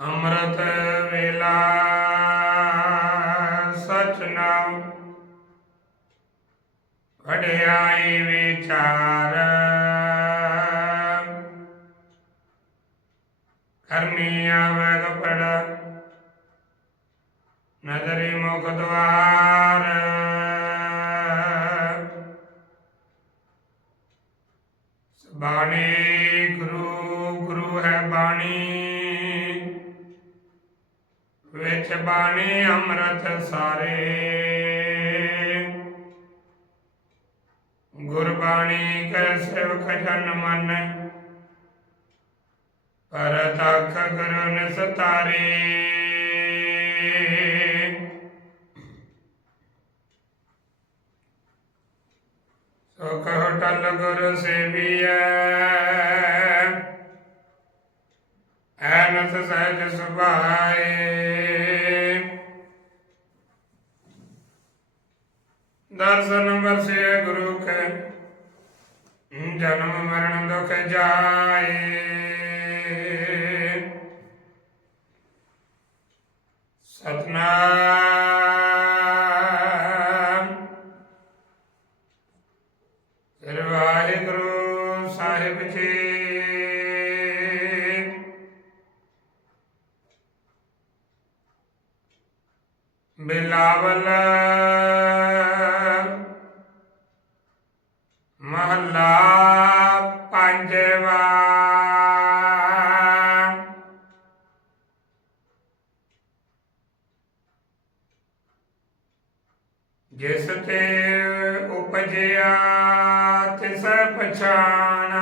ਅੰਮ੍ਰਿਤ ਵੇਲਾ ਸਚ ਨਾਮ ਵਡਿਆਈ ਵਿਚਾਰ। ਕਰਮੀ ਆਵੇ ਕਪੜ ਨਦਰੀ ਮੁਖ ਦਵਾਰ। ਬਾਣੀ ਗੁਰੂ ਗੁਰੂ ਹੈ ਬਾਣੀ। ਵਿੱਚ ਬਾਣੀ ਅੰਮ੍ਰਿਤ ਸਾਰੇ। ਗੁਰਬਾਣੀ ਕਰ ਸੇਵਕ ਜਨ ਮਨ, ਪਰ ਤਖ ਗੁਰੂ ਨਿਸਤਾਰੇ। ਸੋ ਕਹੋ ਟਲ ਗੁਰ ਸੇਵੀਐ, ਐਨਸ ਸਹਿਜ ਸੁਭਾਏ। ਦਰਸ਼ਨ ਵਰਸੇ ਗੁਰੂ ਕੈ ਜਨਮ ਮਰਨ ਦੁਖ ਜਾਏ। ਸਤਨਾਮ। ਸ੍ਰੀ ਵਾਹਿਗੁਰੂ ਸਾਹਿਬ ਜੀ। ਬਿਲਾਵਲ ਜਿਸ ਤੇ ਉਪਜਿਆ, ਤਿਸ ਪਛਾਣਾ।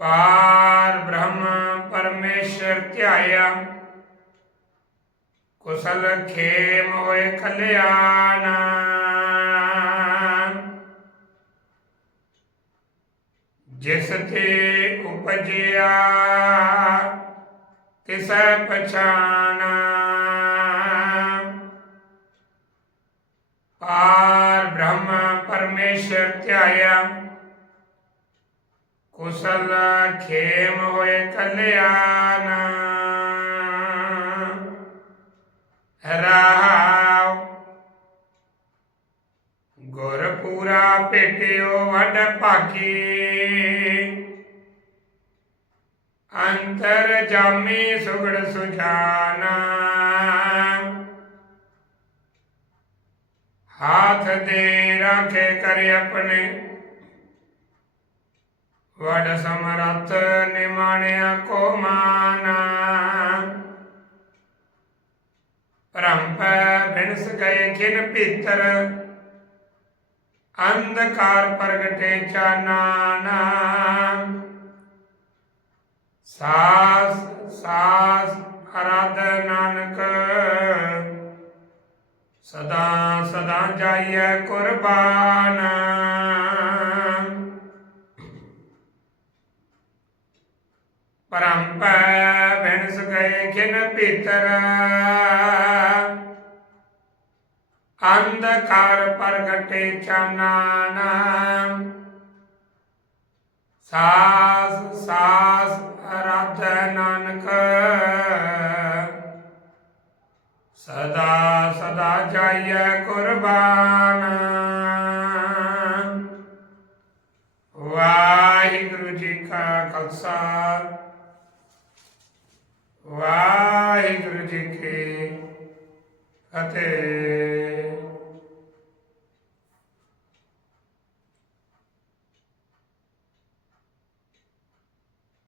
ਪਾਰ ਬ੍ਰਹਮ ਪਰਮੇਸ਼ਰ ਧਿਆਇਆ, ਕੁਸਲ ਖੇਮ ਹੋਏ ਕਲਿਆਣ ਜਿਸ ਤੇ ਉਪਜਿਆ, ਤਿਸੈ ਪਛਾਣਾ। ਪਾਰ ਬ੍ਰਹਮ ਪਰਮੇਸ਼ਰ ਧਿਆਇਆ। ਕੁਸਲ ਖੇਮ ਹੋਏ ਕਲਿਆਣ। ਰਾਹ ਗੁਰ ਪੂਰਾ ਭੇਟਿਓ ਵੱਡ ਭਾਗੀ। ਅੰਤਰ ਜਾਮੀ ਸੁਗੜ ਸੁਝਾਨਾ ਹਾਥ ਦੇ ਰਾਖੇ ਕਰ ਆਪਣੇ ਵਡ ਸਮਰੱਥ ਨਿਮਾਣਿਆ ਕੋ ਮਾਨਾ ਭ੍ਰਮ ਬਿਨਸ ਗਏ ਖਿਨ ਭੀਤਰ ਅੰਧਕਾਰ ਪ੍ਰਗਟੇ ਚਾਨਾਨਾ ਸਾਸ ਸਾਸ ਅਰਾਧ ਨਾਨਕ ਸਦਾ ਸਦਾ ਜਾਈਐ ਕੁਰਬਾਨ। ਪਰੰਪੈ ਬਿਨਸ ਗਏ ਖਿਨ ਭੀਤਰ। ਅੰਧਕਾਰ ਪ੍ਰਗਟੇ ਚਾਨਣਾ। ਸਾਸ ਸਾਸ ਅਰਾਧ ਜਾਈਐ ਕੁਰਬਾਨ। ਵਾਹਿਗੁਰੂ ਜੀ ਕਾ ਖਾਲਸਾ। ਵਾਹਿਗੁਰੂ ਜੀ ਕੀ ਫਤਿਹ।